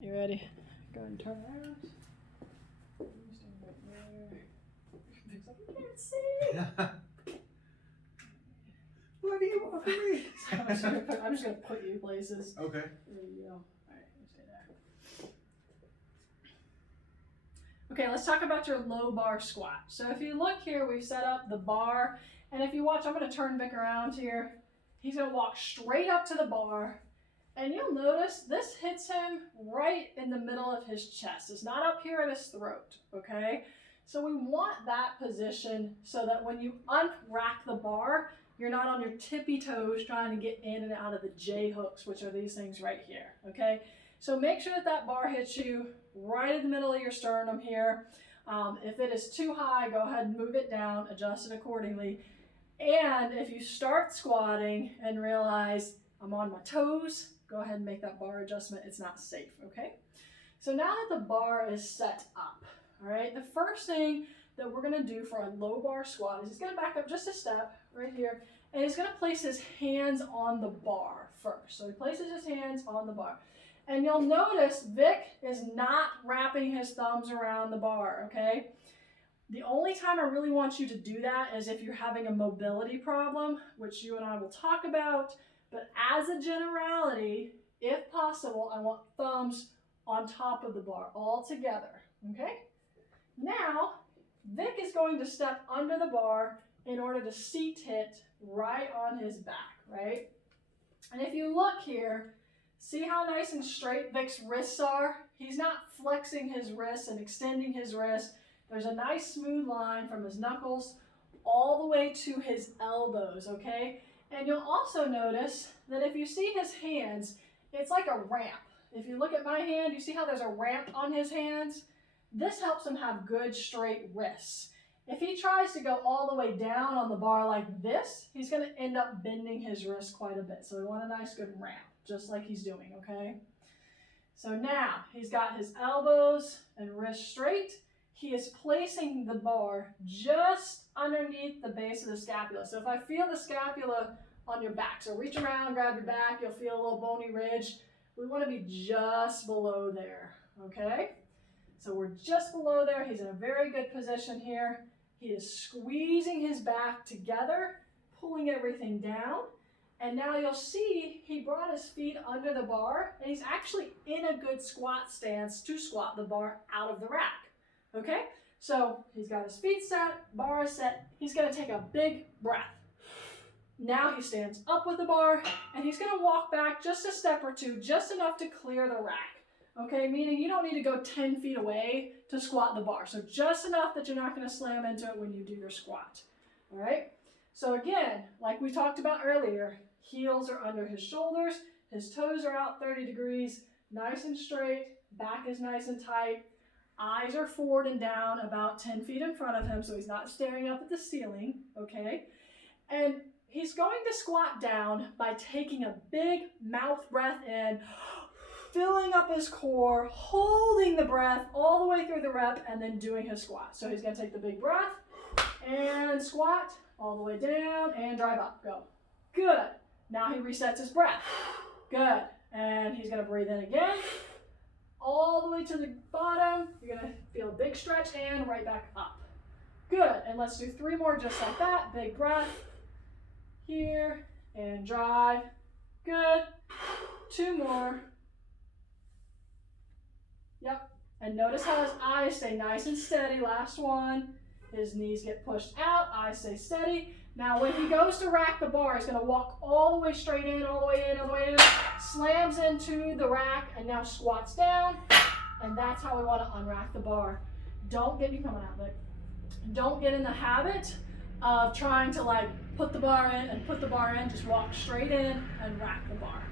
You ready? Go ahead and turn around. Stand right there. Fix up. You can't see. What do you want from me? I'm just gonna put you places. Okay. There you go. All right, you stay there. Okay, let's talk about your low bar squat. So if you look here, we've set up the bar, and if you watch, I'm gonna turn Vic around here. He's gonna walk straight up to the bar, and you'll notice this hits him right in the middle of his chest. It's not up here at his throat, okay? So we want that position so that when you unrack the bar, you're not on your tippy toes trying to get in and out of the J hooks, which are these things right here, okay? So make sure that that bar hits you right in the middle of your sternum here. If it is too high, go ahead and move it down, adjust it accordingly. And if you start squatting and realize I'm on my toes, go ahead and make that bar adjustment. It's not safe, okay? So now that the bar is set up, all right, the first thing that we're gonna do for a low bar squat is he's gonna back up just a step right here, and he's gonna place his hands on the bar first. So he places his hands on the bar. And you'll notice Vic is not wrapping his thumbs around the bar, okay? The only time I really want you to do that is if you're having a mobility problem, which you and I will talk about. But as a generality, if possible, I want thumbs on top of the bar all together, okay? Now, Vic is going to step under the bar in order to seat it right on his back, right? And if you look here, see how nice and straight Vic's wrists are? He's not flexing his wrists and extending his wrists. There's a nice smooth line from his knuckles all the way to his elbows, okay? And you'll also notice that if you see his hands, it's like a ramp. If you look at my hand, you see how there's a ramp on his hands? This helps him have good straight wrists. If he tries to go all the way down on the bar like this, he's gonna end up bending his wrist quite a bit. So we want a nice good ramp, just like he's doing, okay? So now he's got his elbows and wrists straight. He is placing the bar just underneath the base of the scapula. So if I feel the scapula on your back, so reach around, grab your back, you'll feel a little bony ridge. We want to be just below there, okay? So we're just below there. He's in a very good position here. He is squeezing his back together, pulling everything down. And now you'll see he brought his feet under the bar, and he's actually in a good squat stance to squat the bar out of the rack. Okay, so he's got his feet set, bar is set. He's gonna take a big breath. Now he stands up with the bar, and he's gonna walk back just a step or two, just enough to clear the rack. Okay, meaning you don't need to go 10 feet away to squat the bar. So just enough that you're not gonna slam into it when you do your squat. All right, so again, like we talked about earlier, heels are under his shoulders, his toes are out 30 degrees, nice and straight, back is nice and tight. Eyes are forward and down about 10 feet in front of him, so he's not staring up at the ceiling, okay? And he's going to squat down by taking a big mouth breath in, filling up his core, holding the breath all the way through the rep, and then doing his squat. So he's gonna take the big breath and squat all the way down and drive up, go. Good, now he resets his breath, good. And he's gonna breathe in again. All the way to the bottom, you're gonna feel a big stretch and right back up. Good, and let's do 3 more just like that. Big breath, here, and drive. Good, 2 more. Yep, and notice how his eyes stay nice and steady. Last one, his knees get pushed out, eyes stay steady. Now when he goes to rack the bar, he's gonna walk all the way straight in, all the way in, all the way in, slams into the rack, and now squats down, and that's how we wanna unrack the bar. Don't get me coming out, Vic. Don't get in the habit of trying to like put the bar in and put the bar in, just walk straight in and rack the bar.